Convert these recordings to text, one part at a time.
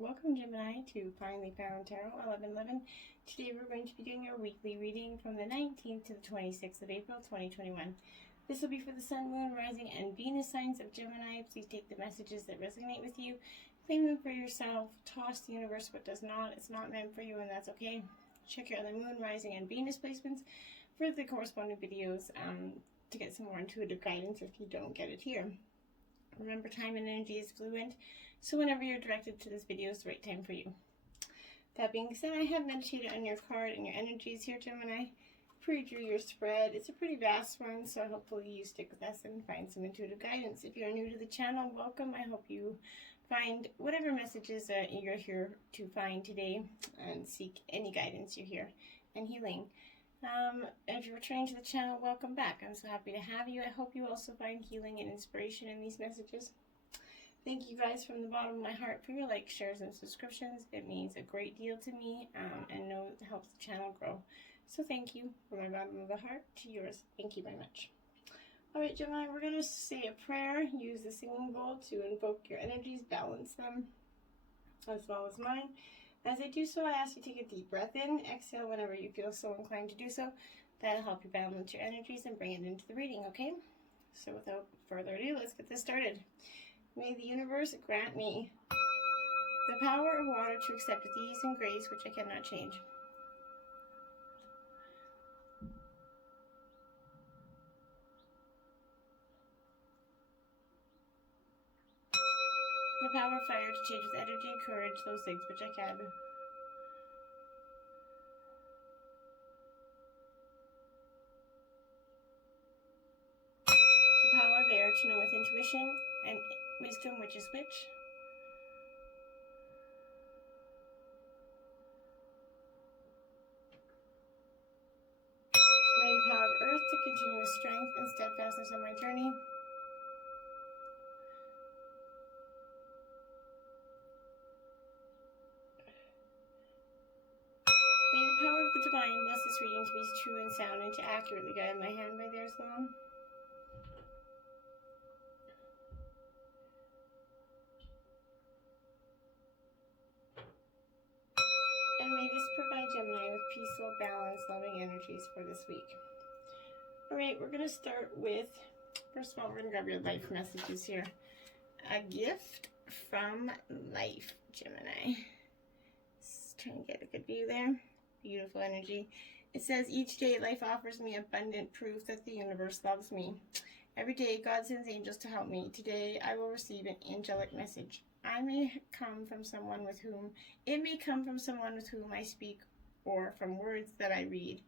Welcome, Gemini, to Finally Found Tarot 1111. Today we're going to be doing our weekly reading from the 19th to the 26th of April 2021. This will be for the Sun, Moon, Rising, and Venus signs of Gemini. Please take the messages that resonate with you, claim them for yourself, toss the universe what does not. It's not meant for you, and that's okay. Check your other Moon, Rising, and Venus placements for the corresponding videos to get some more intuitive guidance if you don't get it here. Remember, time and energy is fluent, so whenever you're directed to this video is the right time for you. That being said, I have meditated on your card and your energies here, Gemini. Pre-drew your spread. It's a pretty vast one, so hopefully you stick with us and find some intuitive guidance. If you're new to the channel, welcome. I hope you find whatever messages you're here to find today and seek any guidance you're here and healing. If you're returning to the channel, welcome back. I'm so happy to have you. I hope you also find healing and inspiration in these messages. Thank you guys from the bottom of my heart for your likes, shares, and subscriptions. It means a great deal to me and know it helps the channel grow. So thank you from my bottom of the heart to yours. Thank you very much. Alright, Gemini, we're going to say a prayer. Use the singing bowl to invoke your energies, balance them as well as mine. As I do so, I ask you to take a deep breath in, exhale whenever you feel so inclined to do so. That'll help you balance your energies and bring it into the reading, okay? So without further ado, let's get this started. May the universe grant me the power of water to accept with ease and grace, which I cannot change. The power of fire to change with energy and courage those things which I can. The power of air to know with intuition and wisdom which is which. May the power of earth to continue with strength and steadfastness on my journey. May the power of the divine bless this reading to be true and sound and to accurately guide my hand by theirs alone. And may this provide Gemini with peaceful, balanced, loving energies for this week. Alright, we're going to start with, first of all, we're going to grab your life messages here. A gift from life, Gemini. Just trying to get a good view there. Beautiful energy. It says, each day life offers me abundant proof that the universe loves me. Every day God sends angels to help me. Today I will receive an angelic message. It may come from someone with whom I speak or from words that I read.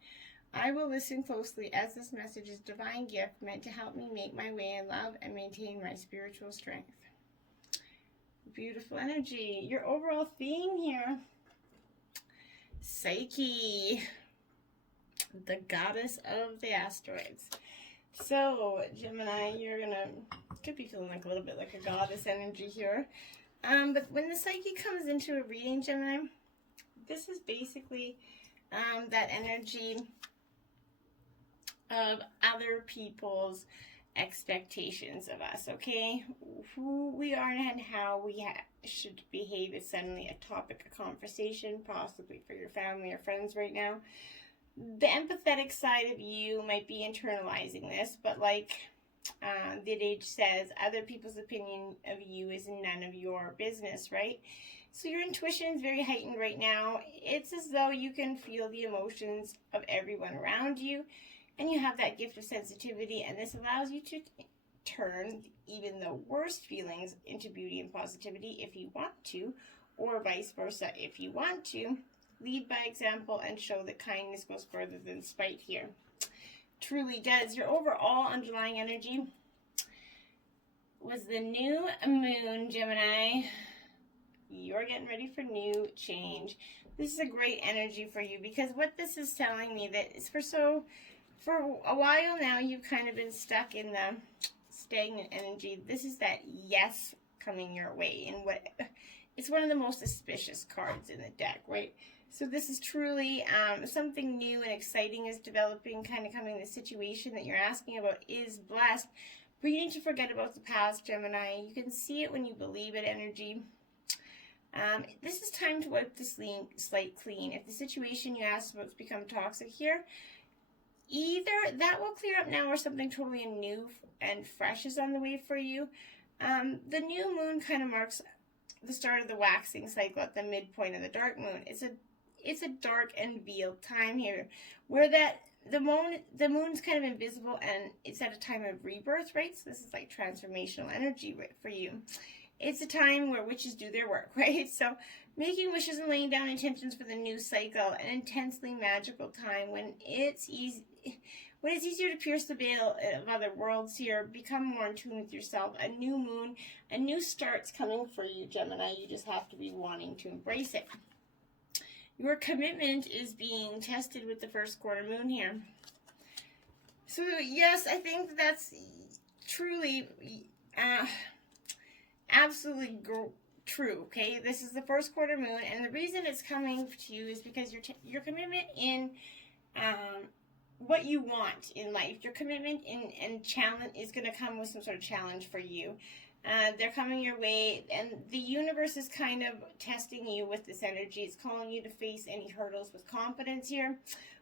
I will listen closely as this message is a divine gift meant to help me make my way in love and maintain my spiritual strength. Beautiful energy. Your overall theme here, Psyche, the goddess of the asteroids. So, Gemini, could be feeling like a little bit like a goddess energy here. But when the Psyche comes into a reading, Gemini, this is basically that energy of other people's expectations of us, okay? Who we are and how we should behave is suddenly a topic of conversation, possibly for your family or friends right now. The empathetic side of you might be internalizing this, but like the adage says, other people's opinion of you is none of your business, right? So your intuition is very heightened right now. It's as though you can feel the emotions of everyone around you, and you have that gift of sensitivity, and this allows you to turn even the worst feelings into beauty and positivity if you want to, or vice versa if you want to. Lead by example and show that kindness goes further than spite here. Truly does. Your overall underlying energy was the new moon, Gemini. You're getting ready for new change. This is a great energy for you because what this is telling me that is for a while now you've kind of been stuck in the stagnant energy. This is that yes coming your way, and it's one of the most auspicious cards in the deck, right? So this is truly something new and exciting is developing, kind of coming. The situation that you're asking about is blessed, but you need to forget about the past, Gemini. You can see it when you believe it, energy. This is time to wipe the slate clean. If the situation you asked about has become toxic here, either that will clear up now or something totally new and fresh is on the way for you. The new moon kind of marks the start of the waxing cycle at the midpoint of the dark moon. It's a dark and veiled time here, where the moon's kind of invisible and it's at a time of rebirth, right? So this is like transformational energy for you. It's a time where witches do their work, right? So making wishes and laying down intentions for the new cycle, an intensely magical time when it's easier to pierce the veil of other worlds here, become more in tune with yourself. A new moon, a new start's coming for you, Gemini. You just have to be wanting to embrace it. Your commitment is being tested with the first quarter moon here. So yes, I think that's truly absolutely true, okay? This is the first quarter moon, and the reason it's coming to you is because your commitment in what you want in life, your commitment and challenge is going to come with some sort of challenge for you. They're coming your way, and the universe is kind of testing you with this energy. It's calling you to face any hurdles with confidence here.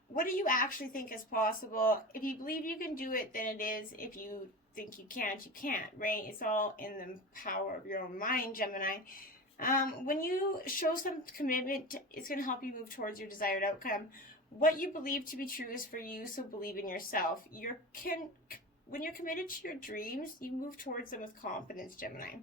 What do you actually think is possible? If you believe you can do it, then it is. If you think you can't, right? It's all in the power of your own mind, Gemini. When you show some commitment, it's going to help you move towards your desired outcome. What you believe to be true is for you, so believe in yourself. When you're committed to your dreams, you move towards them with confidence, Gemini.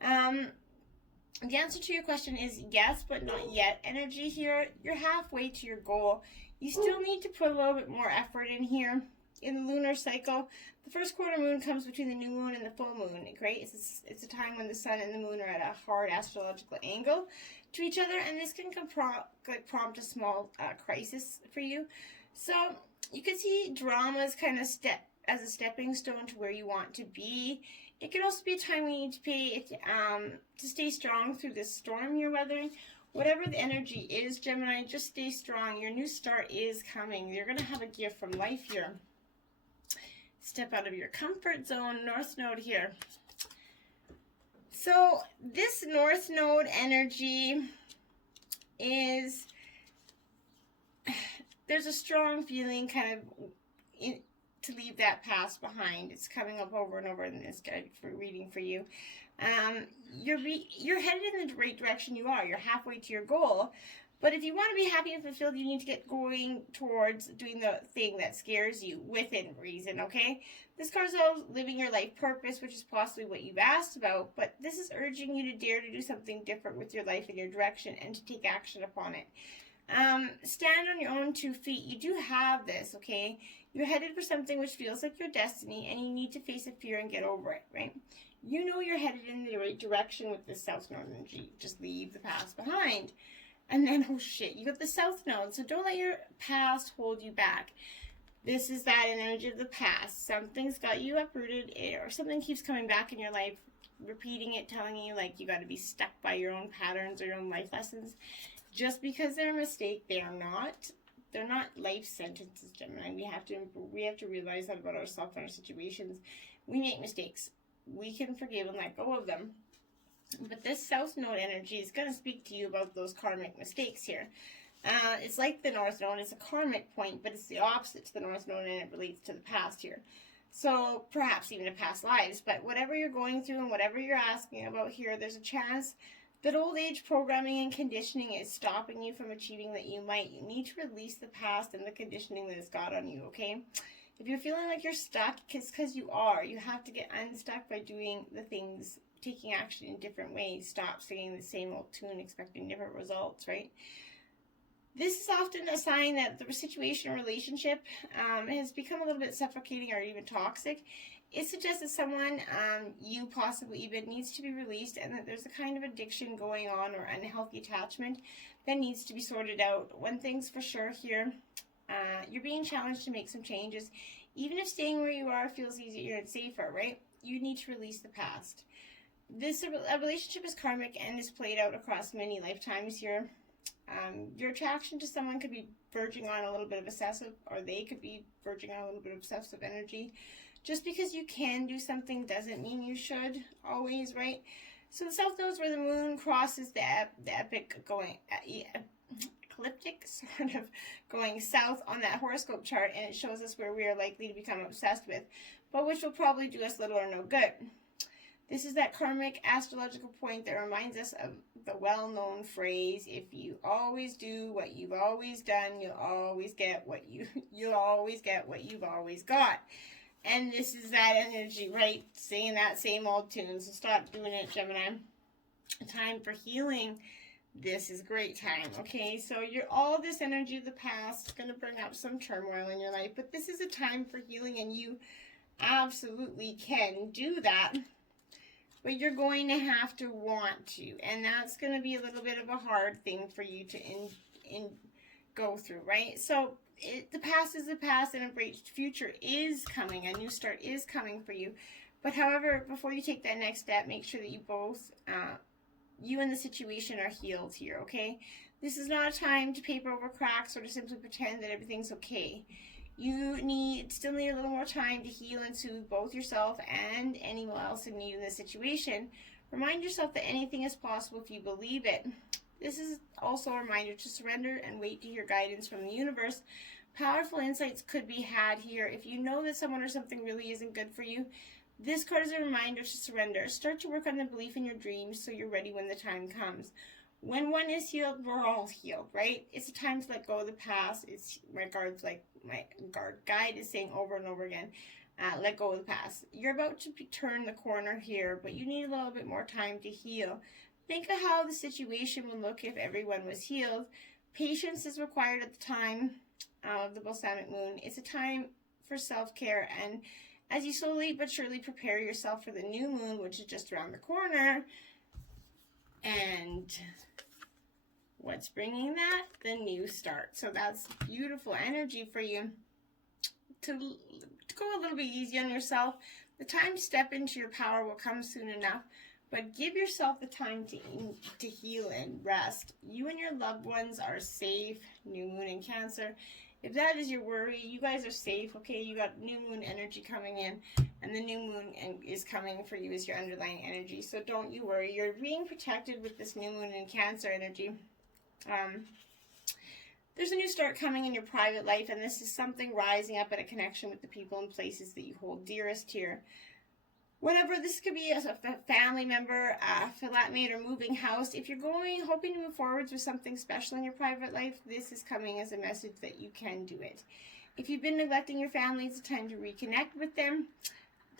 The answer to your question is yes, but not yet. Energy here, you're halfway to your goal. You still need to put a little bit more effort in here. In the lunar cycle, the first quarter moon comes between the new moon and the full moon, right? It's a time when the sun and the moon are at a hard astrological angle to each other, and this can prompt a small crisis for you. So you can see dramas kind of as a stepping stone to where you want to be. It can also be a time when you need to stay strong through this storm you're weathering. Whatever the energy is, Gemini, just stay strong. Your new start is coming. You're going to have a gift from life here. Step out of your comfort zone. North Node here. So this North Node energy is, there's a strong feeling kind of to leave that past behind. It's coming up over and over in this guide for reading for you. You're headed in the right direction. You're halfway to your goal. But if you want to be happy and fulfilled, you need to get going towards doing the thing that scares you within reason, okay? This card's all living your life purpose, which is possibly what you've asked about, but this is urging you to dare to do something different with your life and your direction and to take action upon it. Stand on your own 2 feet. You do have this, okay? You're headed for something which feels like your destiny, and you need to face a fear and get over it, right? You know you're headed in the right direction with this South Node energy. Just leave the past behind. And then, oh shit, you got the South Node. So don't let your past hold you back. This is that energy of the past. Something's got you uprooted, or something keeps coming back in your life, repeating it, telling you like you got to be stuck by your own patterns or your own life lessons. Just because they're a mistake, they're not life sentences, Gemini. We have to realize that about ourselves and our situations. We make mistakes. We can forgive and let go of them. But this South Node energy is going to speak to you about those karmic mistakes here. It's like the North Node. It's a karmic point, but it's the opposite to the North Node, and it relates to the past here. So perhaps even to past lives. But whatever you're going through and whatever you're asking about here, there's a chance that old age programming and conditioning is stopping you from achieving that you might. You need to release the past and the conditioning that it's got on you, okay? If you're feeling like you're stuck, it's because you are. You have to get unstuck by doing the things, taking action in different ways. Stop singing the same old tune, expecting different results, right? This is often a sign that the situation or relationship has become a little bit suffocating or even toxic. It suggests that someone you possibly even needs to be released, and that there's a kind of addiction going on or unhealthy attachment that needs to be sorted out. One thing's for sure here, you're being challenged to make some changes. Even if staying where you are feels easier and safer, right? You need to release the past. A relationship is karmic and is played out across many lifetimes here. Your attraction to someone could be verging on a little bit of obsessive, or they could be verging on a little bit of obsessive energy. Just because you can do something doesn't mean you should always, right? So the South Node is where the moon crosses the epic going, ecliptic sort of going south on that horoscope chart, and it shows us where we are likely to become obsessed with, but which will probably do us little or no good. This is that karmic astrological point that reminds us of the well-known phrase, if you always do what you've always done, you'll always get what you've always got. And this is that energy, right? Singing that same old tune. So stop doing it, Gemini. Time for healing. This is a great time, okay? So all this energy of the past is going to bring up some turmoil in your life, but this is a time for healing, and you absolutely can do that. But you're going to have to want to, and that's going to be a little bit of a hard thing for you to go through, right? So the past is the past, and a bright future is coming. A new start is coming for you. But however, before you take that next step, make sure that you both, you and the situation are healed here, okay? This is not a time to paper over cracks or to simply pretend that everything's okay. You still need a little more time to heal and soothe both yourself and anyone else in you in this situation. Remind yourself that anything is possible if you believe it. This is also a reminder to surrender and wait to hear guidance from the universe. Powerful insights could be had here. If you know that someone or something really isn't good for you, this card is a reminder to surrender. Start to work on the belief in your dreams so you're ready when the time comes. When one is healed, we're all healed, right? It's a time to let go of the past. It's my guard guide is saying over and over again, let go of the past. You're about to turn the corner here, but you need a little bit more time to heal. Think of how the situation would look if everyone was healed. Patience is required at the time of the balsamic moon. It's a time for self-care, and as you slowly but surely prepare yourself for the new moon, which is just around the corner, and what's bringing that? The new start. So that's beautiful energy for you to go a little bit easy on yourself. The time to step into your power will come soon enough, but give yourself the time to heal and rest. You and your loved ones are safe. New moon in Cancer. If that is your worry, you guys are safe, okay? You got new moon energy coming in, and the new moon is coming for you as your underlying energy. So don't you worry. You're being protected with this new moon in Cancer energy. There's a new start coming in your private life, and this is something rising up at a connection with the people and places that you hold dearest here. Whatever, this could be as a family member, a flatmate, or moving house. If you're hoping to move forwards with something special in your private life, this is coming as a message that you can do it. If you've been neglecting your family, it's a time to reconnect with them.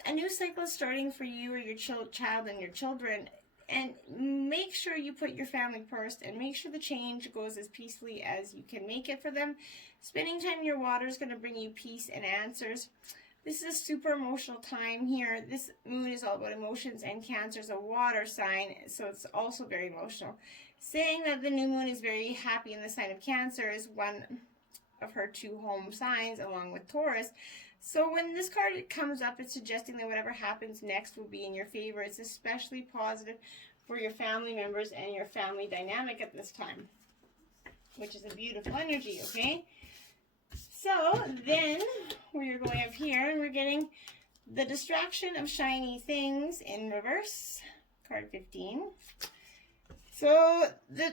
A new cycle is starting for you or your child and your children. And make sure you put your family first, and make sure the change goes as peacefully as you can make it for them. Spending time in your water is going to bring you peace and answers. This is a super emotional time here. This moon is all about emotions, and Cancer is a water sign, so it's also very emotional. Saying that the new moon is very happy in the sign of Cancer is one of her two home signs, along with Taurus. So when this card comes up, it's suggesting that whatever happens next will be in your favor. It's especially positive for your family members and your family dynamic at this time, which is a beautiful energy, okay? So then we're going up here, and we're getting the distraction of shiny things in reverse, card 15. So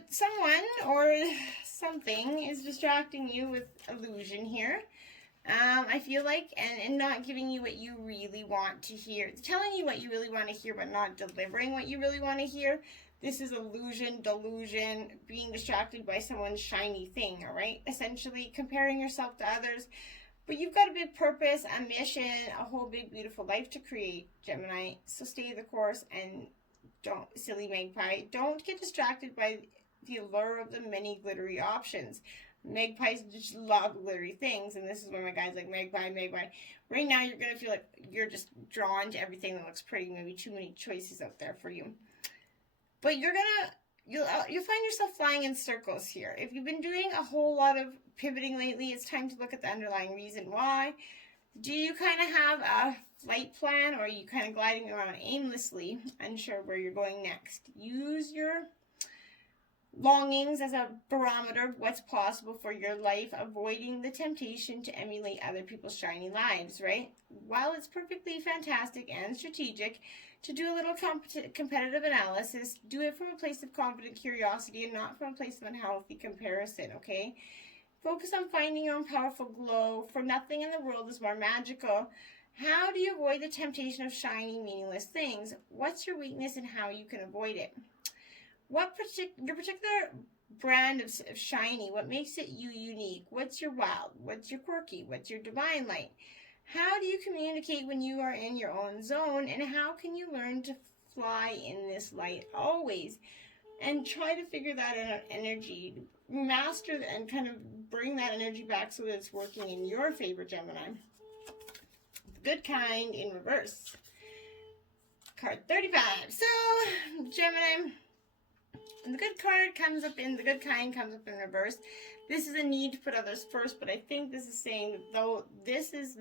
someone or something is distracting you with illusion here. I feel like, and not giving you what you really want to hear. Telling you what you really want to hear, but not delivering what you really want to hear. This is illusion, delusion, being distracted by someone's shiny thing, all right? Essentially comparing yourself to others. But you've got a big purpose, a mission, a whole big, beautiful life to create, Gemini. So stay the course, and don't, silly magpie, don't get distracted by the allure of the many glittery options. Magpies just love glittery things, and this is when my guy's like, magpie. Right now, you're going to feel like you're just drawn to everything that looks pretty. Maybe too many choices out there for you. But you'll find yourself flying in circles here. If you've been doing a whole lot of pivoting lately, it's time to look at the underlying reason why. Do you kind of have a flight plan, or are you kind of gliding around aimlessly, unsure where you're going next? Use your longings as a barometer of what's possible for your life, avoiding the temptation to emulate other people's shiny lives, right? While it's perfectly fantastic and strategic, to do a little competitive analysis. Do it from a place of confident curiosity and not from a place of unhealthy comparison, okay? Focus on finding your own powerful glow, for nothing in the world is more magical. How do you avoid the temptation of shiny, meaningless things? What's your weakness and how you can avoid it? Your particular brand of shiny, what makes it you unique? What's your wild? What's your quirky? What's your divine light? How do you communicate when you are in your own zone? And how can you learn to fly in this light always? And try to figure that out, energy. Master and kind of bring that energy back so that it's working in your favor, Gemini. The good kind in reverse. Card 35. So, Gemini, the good card comes up in, the good kind comes up in reverse. This is a need to put others first, but I think this is saying that though this is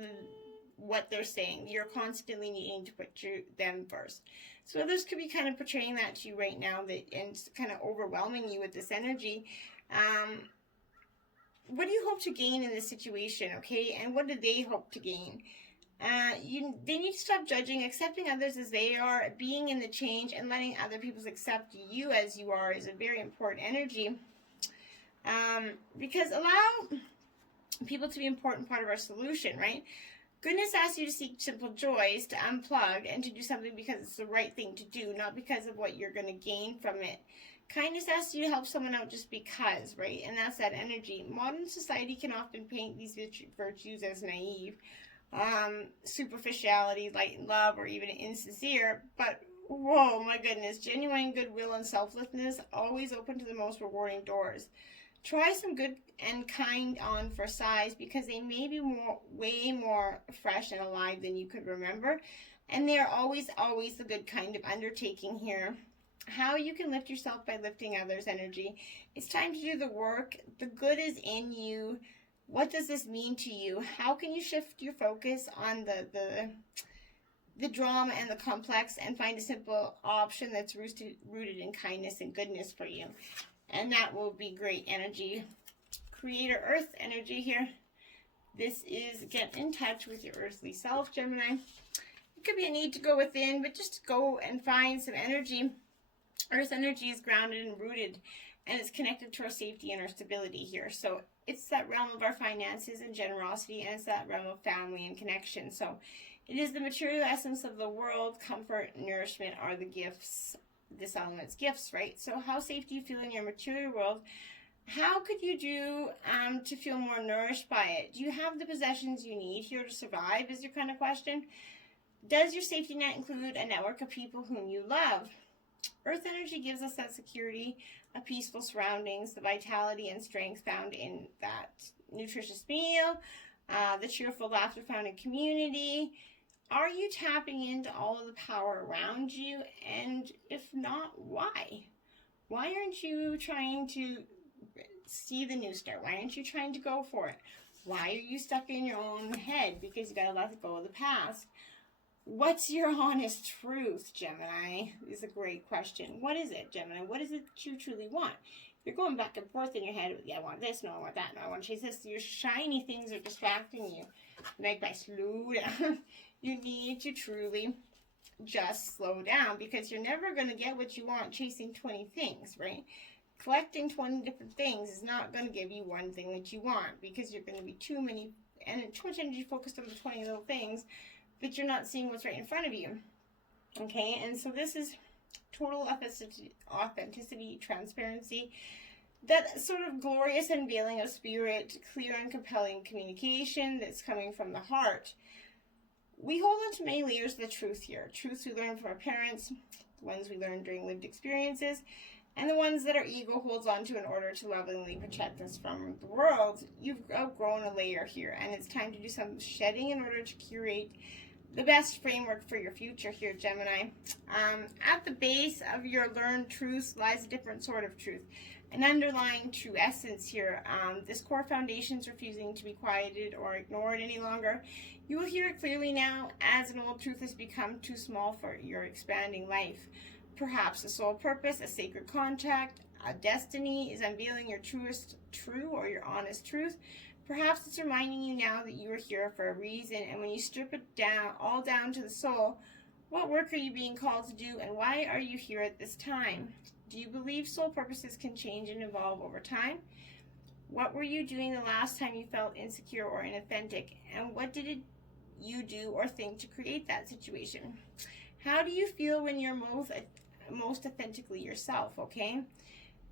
what they're saying, you're constantly needing to put them first. So others could be kind of portraying that to you right now, and kind of overwhelming you with this energy. What do you hope to gain in this situation, okay? And what do they hope to gain? They need to stop judging, accepting others as they are, being in the change, and letting other people accept you as you are is a very important energy. Because allow people to be an important part of our solution, right? Goodness asks you to seek simple joys, to unplug, and to do something because it's the right thing to do, not because of what you're going to gain from it. Kindness asks you to help someone out just because, right? And that's that energy. Modern society can often paint these virtues as naive, superficiality, light and love, or even insincere. But, whoa, my goodness, genuine goodwill and selflessness always open to the most rewarding doors. Try some good and kind on for size because they may be way more fresh and alive than you could remember. And they are always, always the good kind of undertaking here. How you can lift yourself by lifting others' energy. It's time to do the work. The good is in you. What does this mean to you? How can you shift your focus on the drama and the complex and find a simple option that's rooted in kindness and goodness for you? And that will be great energy. Creator Earth energy here. This is get in touch with your earthly self, Gemini. It could be a need to go within, but just go and find some energy. Earth energy is grounded and rooted, and it's connected to our safety and our stability here. So it's that realm of our finances and generosity, and it's that realm of family and connection. So it is the material essence of the world. Comfort, nourishment are the gifts. This element's gifts, right? So how safe do you feel in your material world? How could you do to feel more nourished by it? Do you have the possessions you need here to survive is your kind of question. Does your safety net include a network of people whom you love? Earth energy gives us that security, a peaceful surroundings, the vitality and strength found in that nutritious meal, the cheerful laughter found in community. Are you tapping into all of the power around you? And if not, why? Why aren't you trying to see the new start? Why aren't you trying to go for it? Why are you stuck in your own head? Because you got to let go of the past. What's your honest truth, Gemini? Is a great question. What is it, Gemini? What is it that you truly want? You're going back and forth in your head. Yeah, I want this. No, I want that. No, I want to chase this. Your shiny things are distracting you. Magpie, slow down. You need to truly just slow down because you're never going to get what you want chasing 20 things, right? Collecting 20 different things is not going to give you one thing that you want because you're going to be too much energy focused on the 20 little things, but you're not seeing what's right in front of you. Okay, and so this is total authenticity, transparency, that sort of glorious unveiling of spirit, clear and compelling communication that's coming from the heart. We hold on to many layers of the truth here. Truths we learn from our parents, the ones we learn during lived experiences, and the ones that our ego holds on to in order to lovingly protect us from the world. You've outgrown a layer here, and it's time to do some shedding in order to curate the best framework for your future here, Gemini. At the base of your learned truths lies a different sort of truth, an underlying true essence here. This core foundation is refusing to be quieted or ignored any longer. You will hear it clearly now as an old truth has become too small for your expanding life. Perhaps a soul purpose, a sacred contract, a destiny is unveiling your true or your honest truth. Perhaps it's reminding you now that you are here for a reason, and when you strip it down, all down to the soul, What work are you being called to do, and why are you here at this time? Do you believe soul purposes can change and evolve over time? What were you doing the last time you felt insecure or inauthentic, and what did you do or think to create that situation? How do you feel when you're most authentically yourself, okay?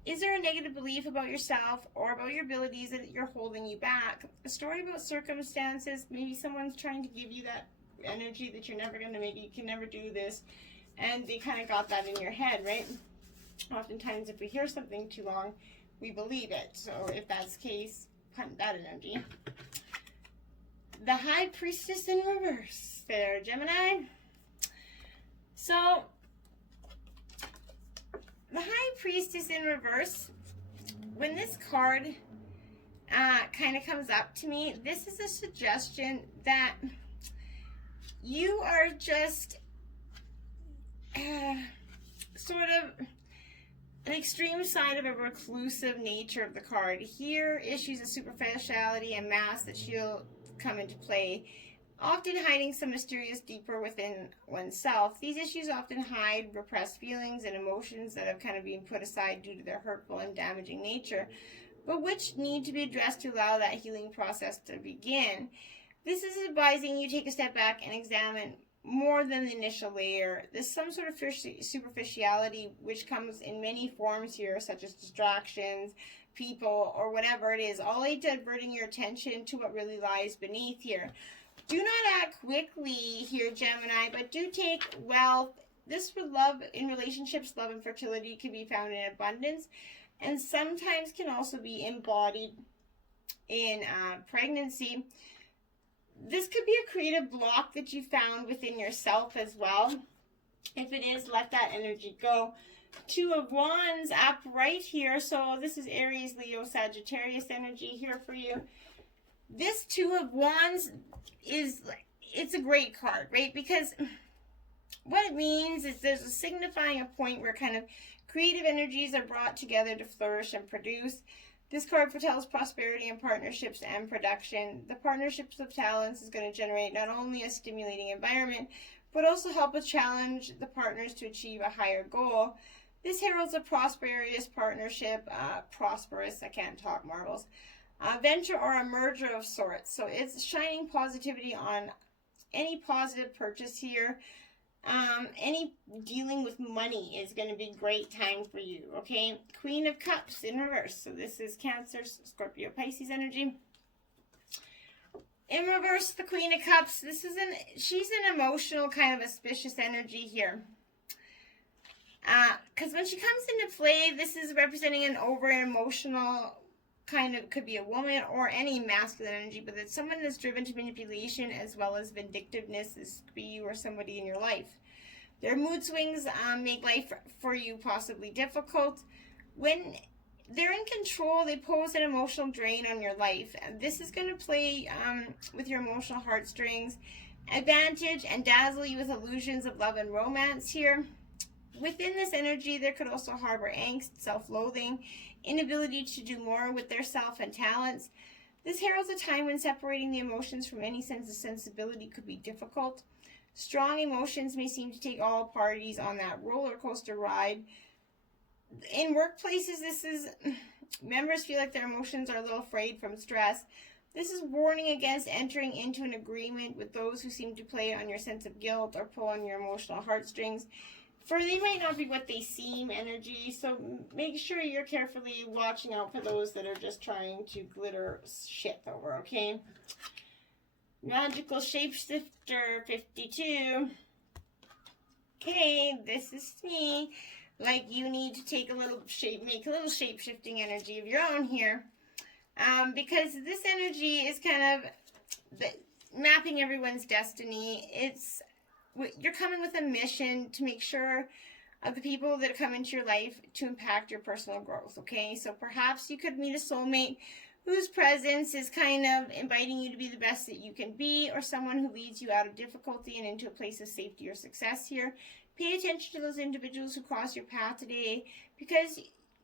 Is there a negative belief about yourself or about your abilities that you're holding you back? A story about circumstances, maybe someone's trying to give you that energy that you're never going to, maybe you can never do this, and they kind of got that in your head, right? Oftentimes if we hear something too long, we believe it. So if that's the case, hunt that energy. The High Priestess in reverse there, Gemini. So the High Priestess in reverse, when this card kind of comes up to me, this is a suggestion that you are just sort of an extreme side of a reclusive nature of the card. Here, issues of superficiality and mask that she'll come into play, often hiding some mysterious deeper within oneself. These issues often hide repressed feelings and emotions that have kind of been put aside due to their hurtful and damaging nature, but which need to be addressed to allow that healing process to begin. This is advising you take a step back and examine more than the initial layer. There's some sort of superficiality which comes in many forms here, such as distractions, people, or whatever it is, all aimed at diverting your attention to what really lies beneath here. Do not act quickly here, Gemini, but do take wealth. This for love, in relationships, love and fertility can be found in abundance, and sometimes can also be embodied in pregnancy. This could be a creative block that you found within yourself as well. If it is, let that energy go. Two of Wands up right here. So this is Aries, Leo, Sagittarius energy here for you. This Two of Wands it's a great card, right? Because what it means is there's a signifying a point where kind of creative energies are brought together to flourish and produce. This card foretells prosperity in partnerships and production. The partnerships of talents is going to generate not only a stimulating environment, but also help us challenge the partners to achieve a higher goal. This heralds a prosperous partnership, I can't talk marbles, venture or a merger of sorts. So it's shining positivity on any positive purchase here. Any dealing with money is going to be a great time for you, okay? Queen of Cups in reverse. So this is Cancer, Scorpio, Pisces energy. In reverse, the Queen of Cups. She's an emotional kind of auspicious energy here. Because when she comes into play, this is representing an over-emotional kind of, could be a woman or any masculine energy, but it's someone that's driven to manipulation as well as vindictiveness. This could be you or somebody in your life. Their mood swings make life for you possibly difficult. When they're in control, they pose an emotional drain on your life. And this is going to play with your emotional heartstrings, advantage and dazzle you with illusions of love and romance here. Within this energy, there could also harbor angst, self-loathing, inability to do more with their self and talents. This heralds a time when separating the emotions from any sense of sensibility could be difficult. Strong emotions may seem to take all parties on that roller coaster ride. In workplaces, members feel like their emotions are a little frayed from stress. This is warning against entering into an agreement with those who seem to play on your sense of guilt or pull on your emotional heartstrings. For they might not be what they seem energy, so make sure you're carefully watching out for those that are just trying to glitter shit over, okay? Magical Shapeshifter 52. Okay, this is me. Like, you need to take a little make a little shape-shifting energy of your own here. Because this energy is kind of mapping everyone's destiny. You're coming with a mission to make sure of the people that come into your life to impact your personal growth, okay? So perhaps you could meet a soulmate whose presence is kind of inviting you to be the best that you can be, or someone who leads you out of difficulty and into a place of safety or success here. Pay attention to those individuals who cross your path today, because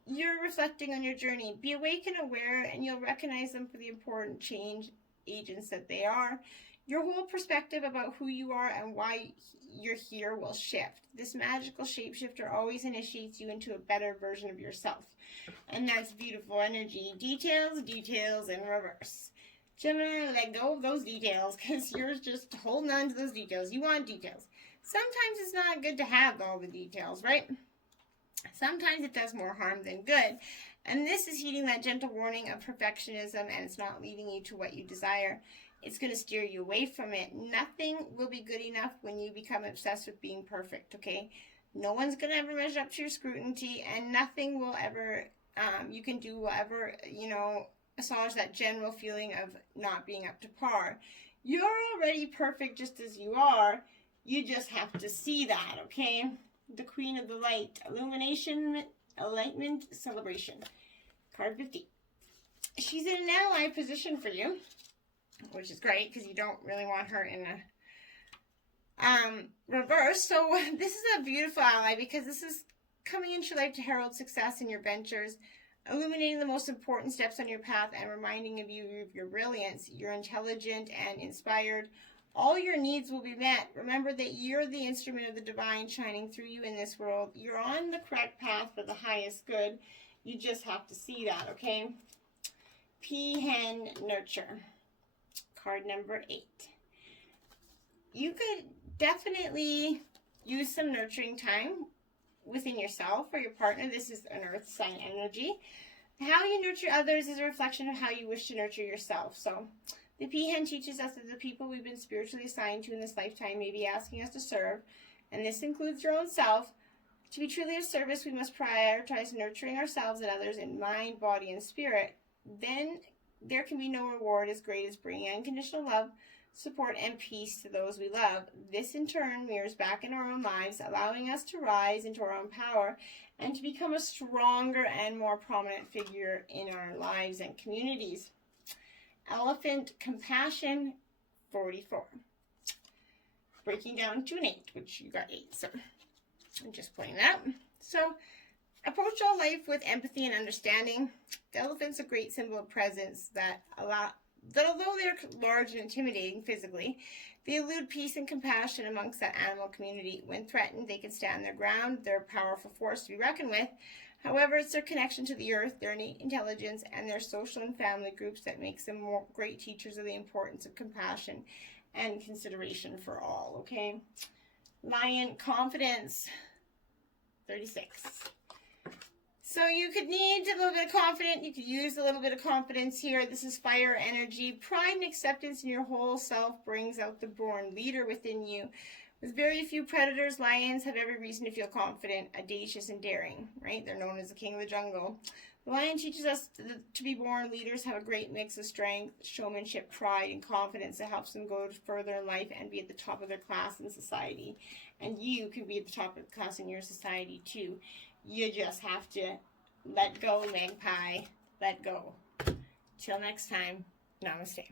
you're reflecting on your journey. Be awake and aware, and you'll recognize them for the important change agents that they are. Your whole perspective about who you are and why you're here will shift. This magical shapeshifter always initiates you into a better version of yourself. And that's beautiful energy. Details, details in reverse. Gemini, let go of those details because you're just holding on to those details. You want details. Sometimes it's not good to have all the details, right? Sometimes it does more harm than good. And this is heeding that gentle warning of perfectionism, and it's not leading you to what you desire. It's going to steer you away from it. Nothing will be good enough when you become obsessed with being perfect, okay? No one's going to ever measure up to your scrutiny, and nothing will ever, you can do will ever, assuage that general feeling of not being up to par. You're already perfect just as you are. You just have to see that, okay? The Queen of the Light, Illumination, Enlightenment, Celebration. Card 50. She's in an ally position for you, which is great because you don't really want her in a reverse. So this is a beautiful ally because this is coming into your life to herald success in your ventures, illuminating the most important steps on your path and reminding you of your brilliance. You're intelligent and inspired. All your needs will be met. Remember that you're the instrument of the divine shining through you in this world. You're on the correct path for the highest good. You just have to see that, okay? Peahen Nurture. Card number 8. You could definitely use some nurturing time within yourself or your partner. This is an earth sign energy. How you nurture others is a reflection of how you wish to nurture yourself. So the peahen teaches us that the people we've been spiritually assigned to in this lifetime may be asking us to serve, and this includes your own self. To be truly of service, we must prioritize nurturing ourselves and others in mind, body, and spirit. Then there can be no reward as great as bringing unconditional love, support, and peace to those we love. This in turn mirrors back in our own lives, allowing us to rise into our own power and to become a stronger and more prominent figure in our lives and communities. Elephant Compassion 44. Breaking down to an 8, which you got 8, so I'm just pointing that out. So approach all life with empathy and understanding. The elephant's a great symbol of presence that although they're large and intimidating physically, they elude peace and compassion amongst that animal community. When threatened, they can stand their ground. They're a powerful force to be reckoned with. However, it's their connection to the earth, their innate intelligence, and their social and family groups that makes them more great teachers of the importance of compassion and consideration for all, okay? Lion Confidence 36. So you could need a little bit of confidence. You could use a little bit of confidence here. This is fire energy. Pride and acceptance in your whole self brings out the born leader within you. With very few predators, lions have every reason to feel confident, audacious, and daring, right? They're known as the king of the jungle. The lion teaches us to be born leaders have a great mix of strength, showmanship, pride, and confidence that helps them go further in life and be at the top of their class in society. And you can be at the top of the class in your society too. You just have to let go, magpie. Let go. Till next time, namaste.